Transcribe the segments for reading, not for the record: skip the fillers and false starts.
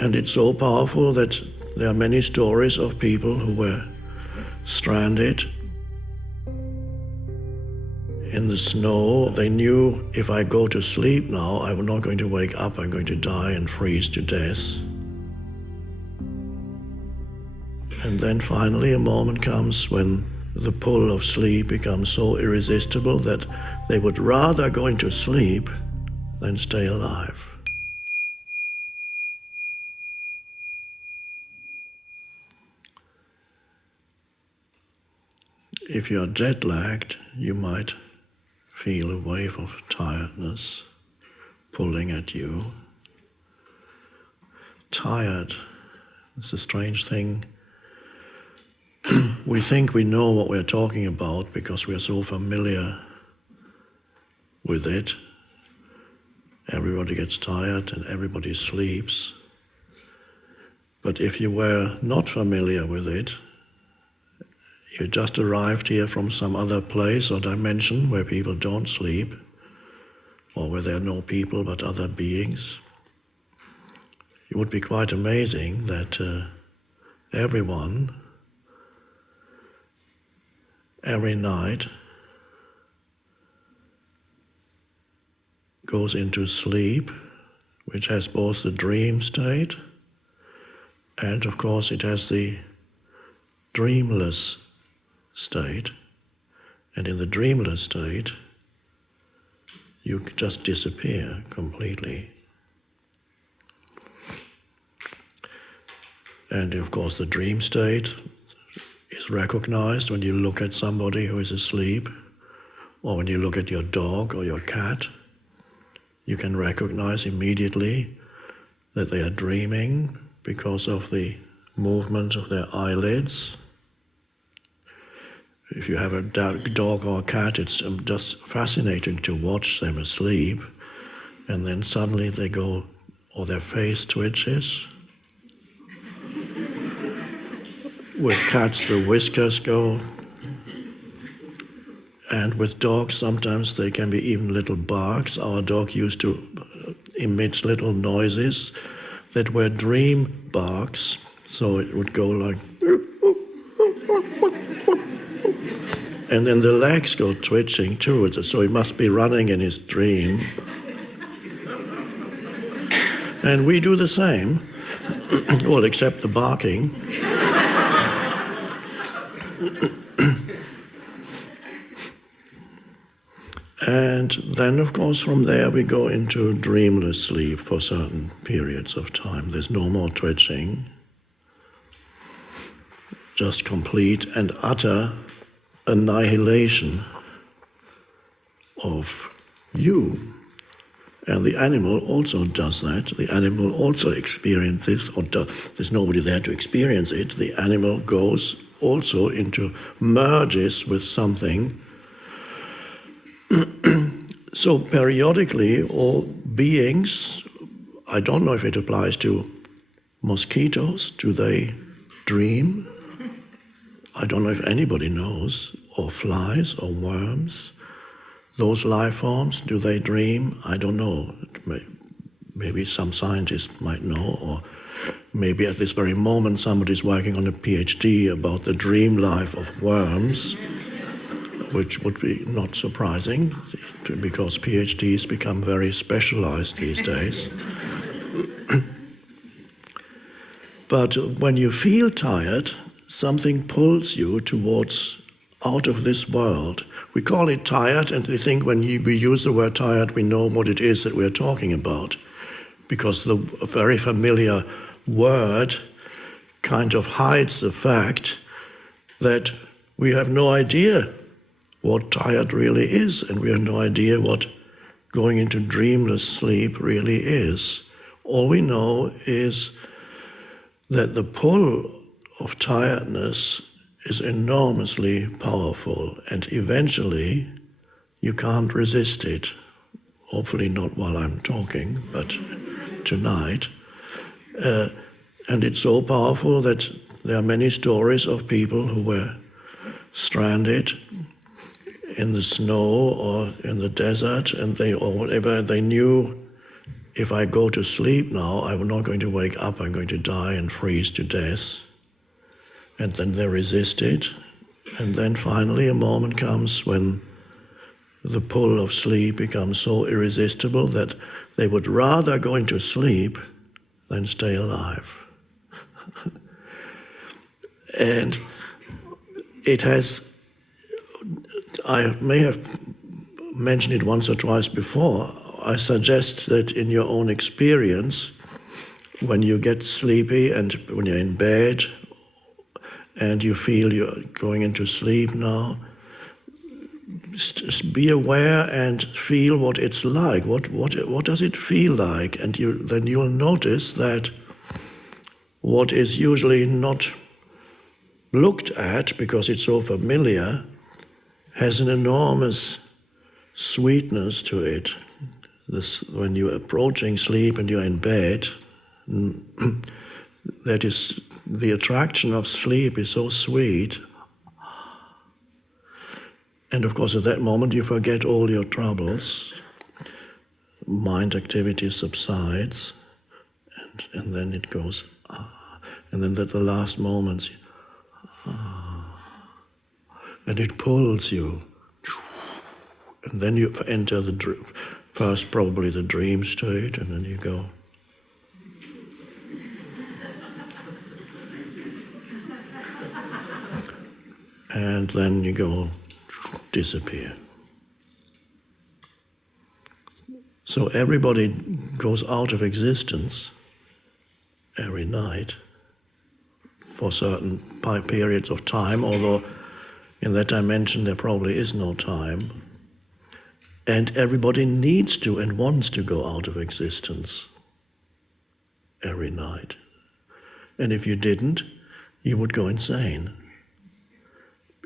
And it's so powerful that there are many stories of people who were stranded in the snow. They knew, if I go to sleep now, I'm not going to wake up, I'm going to die and freeze to death. And then finally a moment comes when the pull of sleep becomes so irresistible that they would rather go into sleep than stay alive. If you're jet-lagged, you might feel a wave of tiredness pulling at you. Tired, it's a strange thing. We think we know what we're talking about because we're so familiar with it. Everybody gets tired and everybody sleeps. But if you were not familiar with it, you just arrived here from some other place or dimension where people don't sleep, or where there are no people but other beings, it would be quite amazing that everyone, every night, goes into sleep, which has both the dream state and, of course, it has the dreamless state. And in the dreamless state, you just disappear completely. And of course, the dream state is recognized when you look at somebody who is asleep, or when you look at your dog or your cat. You can recognize immediately that they are dreaming because of the movement of their eyelids. If you have a dog or a cat, it's just fascinating to watch them asleep, and then suddenly they go, or their face twitches. With cats, the whiskers go, and with dogs, sometimes they can be even little barks. Our dog used to emit little noises that were dream barks, so it would go like, and then the legs go twitching too, so he must be running in his dream. And we do the same, well, except the barking. And then, of course, from there we go into dreamless sleep for certain periods of time. There's no more twitching. Just complete and utter annihilation of you. And the animal also does that. The animal also experiences, or there's nobody there to experience it. The animal goes also into, merges with something. So periodically, all beings, I don't know if it applies to mosquitoes, do they dream? I don't know if anybody knows, or flies, or worms. Those life forms, do they dream? I don't know. Maybe some scientist might know, or maybe at this very moment somebody's working on a PhD about the dream life of worms, which would be not surprising, because PhDs become very specialized these days. But when you feel tired, something pulls you towards out of this world. We call it tired, and we think when we use the word tired, we know what it is that we're talking about, because the very familiar word kind of hides the fact that we have no idea what tired really is, and we have no idea what going into dreamless sleep really is. All we know is that the pull of tiredness is enormously powerful, and eventually you can't resist it. Hopefully not while I'm talking, but tonight. And it's so powerful that there are many stories of people who were stranded in the snow or in the desert, and or whatever. They knew, if I go to sleep now, I'm not going to wake up, I'm going to die and freeze to death. And then they resist it. And then finally a moment comes when the pull of sleep becomes so irresistible that they would rather go into sleep than stay alive. And it has, I may have mentioned it once or twice before, I suggest that in your own experience, when you get sleepy and when you're in bed and you feel you're going into sleep now, be aware and feel what it's like. What does it feel like? And then you'll notice that what is usually not looked at because it's so familiar has an enormous sweetness to it. When you're approaching sleep and you're in bed, that is, the attraction of sleep is so sweet. And of course, at that moment, you forget all your troubles. Mind activity subsides, and then it goes, ah. And then at the last moments, ah. And it pulls you. And then you enter first probably the dream state, and then you go. And then you go, disappear. So everybody goes out of existence every night for certain periods of time, although in that dimension there probably is no time. And everybody needs to and wants to go out of existence every night. And if you didn't, you would go insane.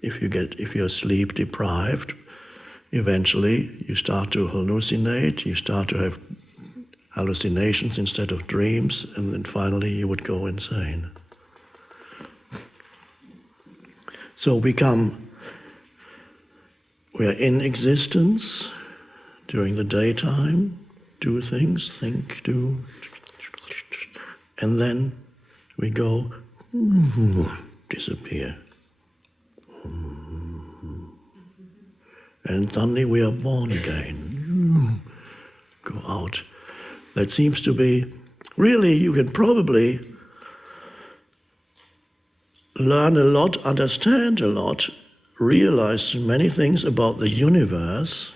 If you're sleep deprived, eventually you start to hallucinate, you start to have hallucinations instead of dreams, and then finally you would go insane. So we are in existence during the daytime, do things, think, do, and then we go, disappear. And suddenly we are born again. Go out. That seems to be, really, you can probably learn a lot, understand a lot, realize many things about the universe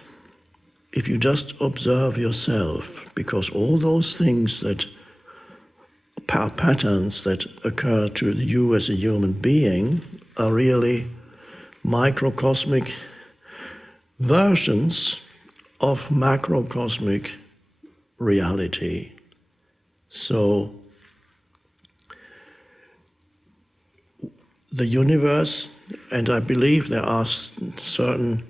if you just observe yourself, because all those things that are patterns that occur to you as a human being are really microcosmic versions of macrocosmic reality. So the universe, and I believe there are certain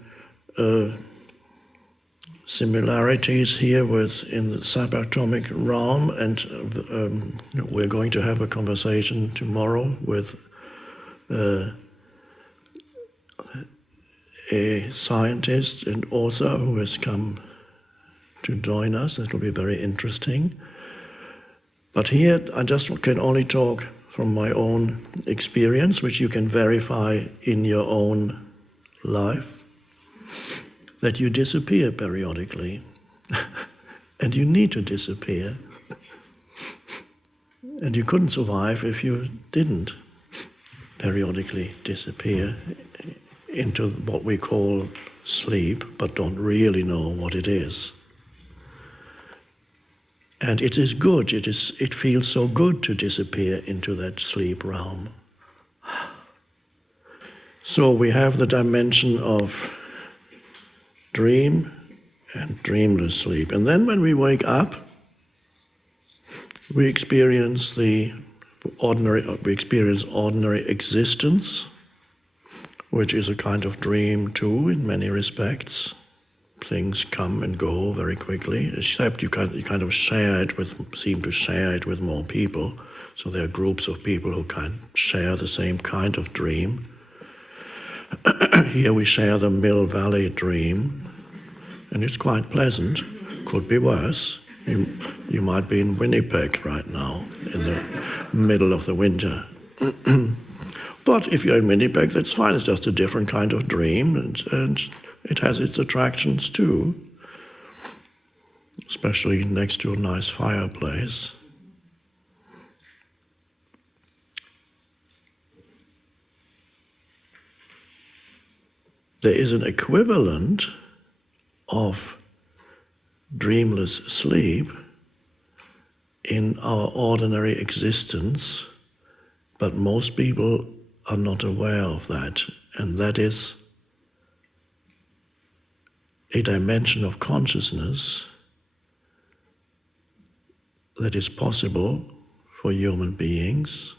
similarities here in the subatomic realm, and we're going to have a conversation tomorrow with a scientist and author who has come to join us. That will be very interesting. But here I just can only talk from my own experience, which you can verify in your own life, that you disappear periodically. And you need to disappear. And you couldn't survive if you didn't periodically disappear into what we call sleep, but don't really know what it is. And it is good, it feels so good to disappear into that sleep realm. So we have the dimension of dream and dreamless sleep. And then when we wake up, we experience ordinary existence, which is a kind of dream too in many respects. Things come and go very quickly, except you kind of seem to share it with more people. So there are groups of people who share the same kind of dream. Here we share the Mill Valley dream, and it's quite pleasant. Could be worse. You might be in Winnipeg right now, in the middle of the winter. But if you're in Winnipeg, that's fine. It's just a different kind of dream, and it has its attractions too, especially next to a nice fireplace. There is an equivalent of dreamless sleep in our ordinary existence, but most people are not aware of that, and that is a dimension of consciousness that is possible for human beings,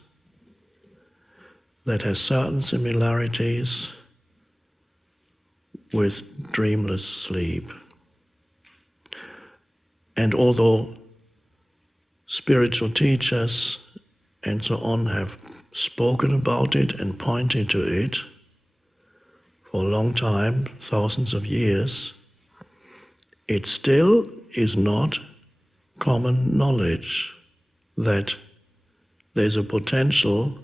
that has certain similarities with dreamless sleep. And although spiritual teachers and so on have spoken about it and pointed to it for a long time, thousands of years, it still is not common knowledge that there's a potential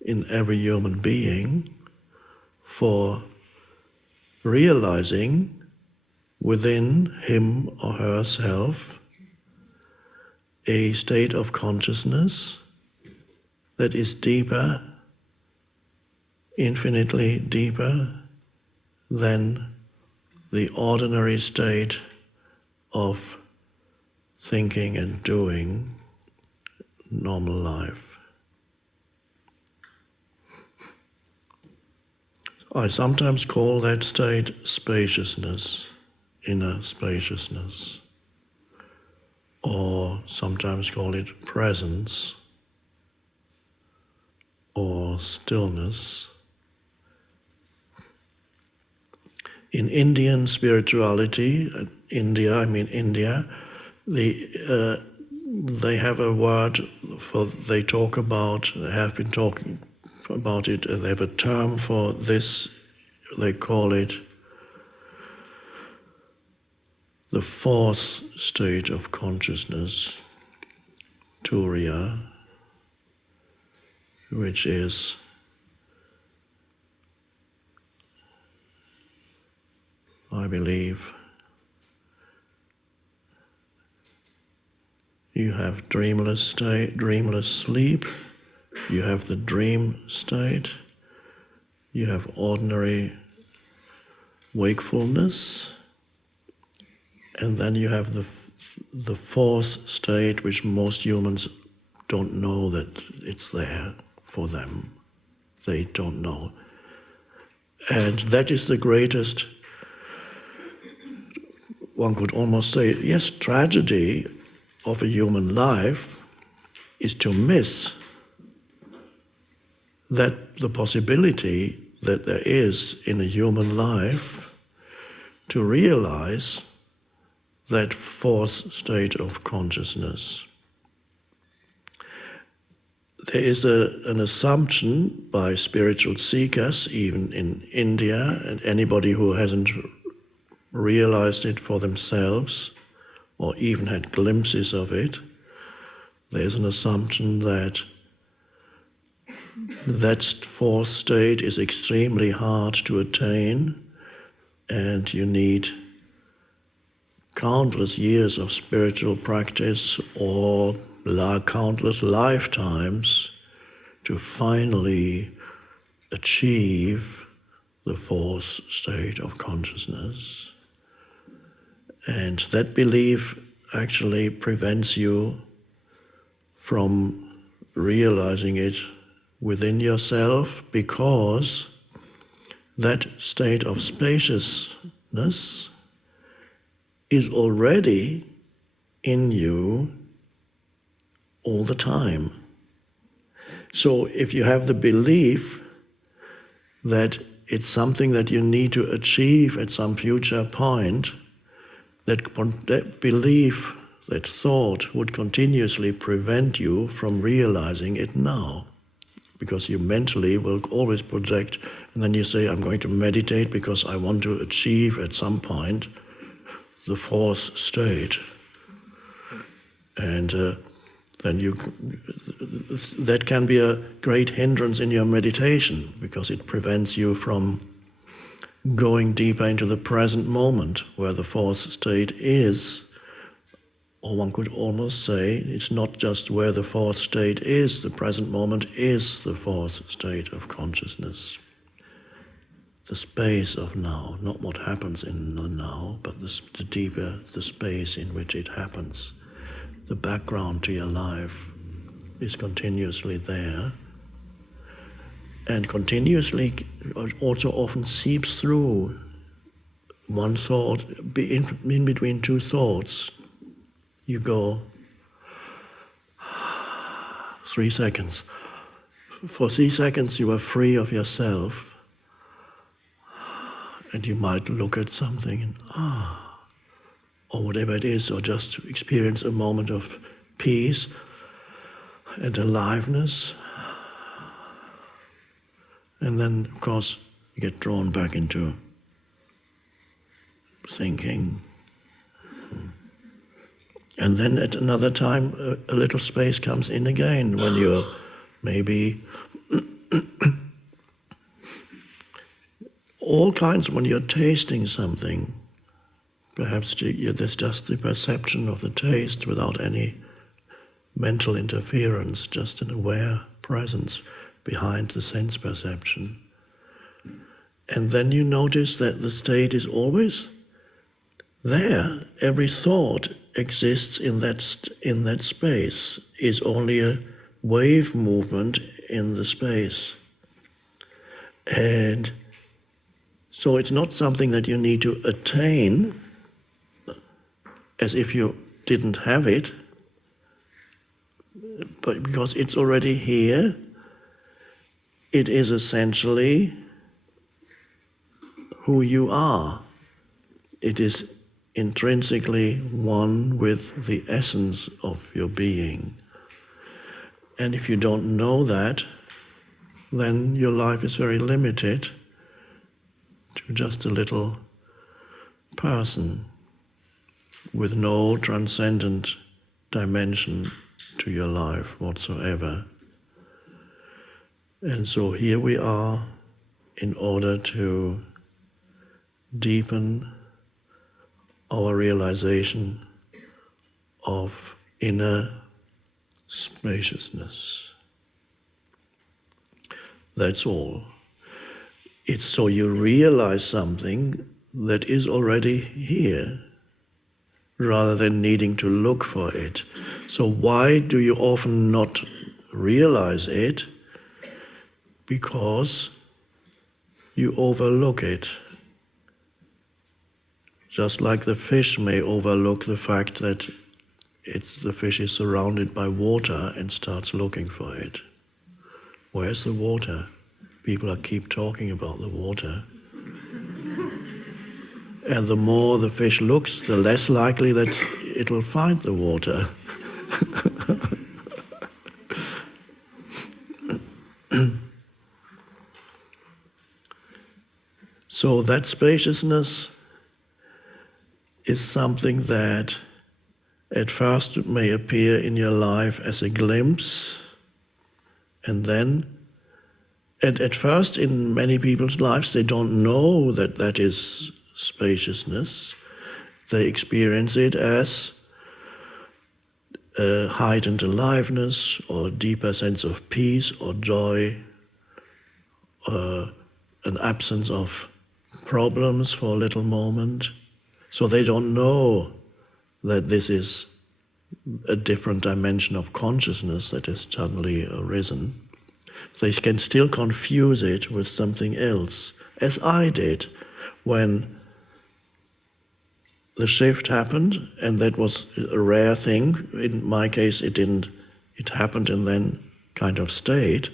in every human being for realizing within him or herself a state of consciousness that is deeper, infinitely deeper than the ordinary state of thinking and doing normal life. I sometimes call that state spaciousness, inner spaciousness, or sometimes call it presence or stillness. In Indian spirituality, India, they have a word for, they have been talking about it, they have a term for this, they call it the fourth state of consciousness, Turiya, which is I believe you have dreamless state, dreamless sleep, you have the dream state, you have ordinary wakefulness, and then you have the fourth state, which most humans don't know that it's there for them. They don't know. And that is the greatest, one could almost say, yes, tragedy of a human life is to miss that the possibility that there is in a human life to realize that fourth state of consciousness. There is an assumption by spiritual seekers, even in India, and anybody who hasn't realized it for themselves or even had glimpses of it, there's an assumption that that fourth state is extremely hard to attain, and you need countless years of spiritual practice or countless lifetimes to finally achieve the fourth state of consciousness. And that belief actually prevents you from realizing it within yourself, because that state of spaciousness is already in you all the time. So if you have the belief that it's something that you need to achieve at some future point, that belief, that thought would continuously prevent you from realizing it now. Because you mentally will always project, and then you say, I'm going to meditate because I want to achieve at some point the fourth state. And that can be a great hindrance in your meditation, because it prevents you from going deeper into the present moment, where the fourth state is. Or one could almost say, it's not just where the fourth state is, the present moment is the fourth state of consciousness. The space of now, not what happens in the now, but the deeper the space in which it happens. The background to your life is continuously there, and continuously also often seeps through one thought, in between two thoughts. You go 3 seconds. For 3 seconds you are free of yourself, and you might look at something and or whatever it is, or just experience a moment of peace and aliveness. And then, of course, you get drawn back into thinking. And then at another time, a little space comes in again, when you're maybe all kinds, when you're tasting something. Perhaps there's just the perception of the taste without any mental interference, just an aware presence behind the sense perception. And then you notice that the state is always there. Every thought exists in that space, is only a wave movement in the space. And so it's not something that you need to attain, as if you didn't have it, but because it's already here, it is essentially who you are. It is intrinsically one with the essence of your being. And if you don't know that, then your life is very limited to just a little person with no transcendent dimension to your life whatsoever. And so here we are in order to deepen our realization of inner spaciousness. That's all. It's so you realize something that is already here, rather than needing to look for it. So why do you often not realize it? Because you overlook it. Just like the fish may overlook the fact that the fish is surrounded by water and starts looking for it. Where's the water? People keep talking about the water. And the more the fish looks, the less likely that it'll find the water. So that spaciousness is something that at first may appear in your life as a glimpse, and at first in many people's lives they don't know that that is spaciousness. They experience it as a heightened aliveness or deeper sense of peace or joy, an absence of problems for a little moment. So they don't know that this is a different dimension of consciousness that has suddenly arisen. They can still confuse it with something else, as I did when the shift happened, and that was a rare thing. In my case, it happened and then kind of stayed.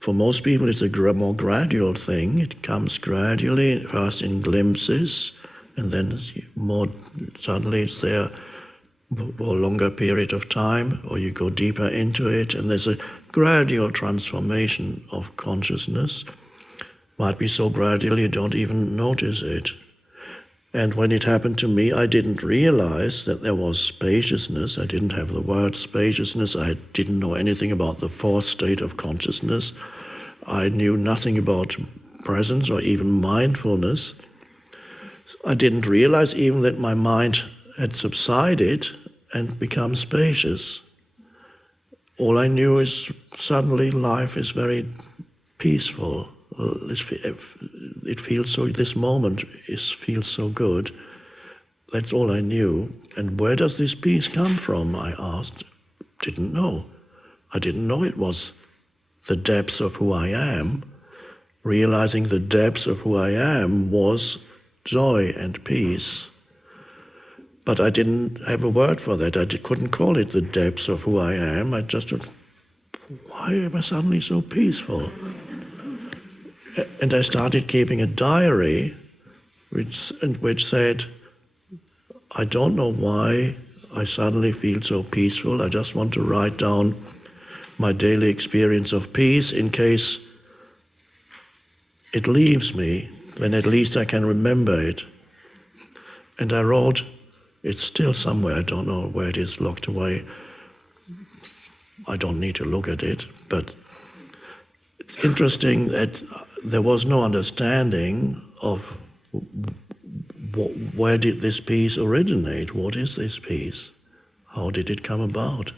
For most people, it's a more gradual thing. It comes gradually, first in glimpses, and then more suddenly it's there for a longer period of time, or you go deeper into it, and there's a gradual transformation of consciousness. Might be so gradual you don't even notice it. And when it happened to me, I didn't realize that there was spaciousness. I didn't have the word spaciousness. I didn't know anything about the fourth state of consciousness. I knew nothing about presence or even mindfulness. I didn't realize even that my mind had subsided and become spacious. All I knew is suddenly life is very peaceful. It feels so, this moment feels so good. That's all I knew. And where does this peace come from, I asked. Didn't know. I didn't know it was the depths of who I am. Realizing the depths of who I am was joy and peace. But I didn't have a word for that. I couldn't call it the depths of who I am. I just thought, why am I suddenly so peaceful? And I started keeping a diary which said, I don't know why I suddenly feel so peaceful. I just want to write down my daily experience of peace in case it leaves me, then at least I can remember it. And I wrote, it's still somewhere, I don't know where it is, locked away. I don't need to look at it, but it's interesting that there was no understanding of where did this peace originate? What is this peace? How did it come about?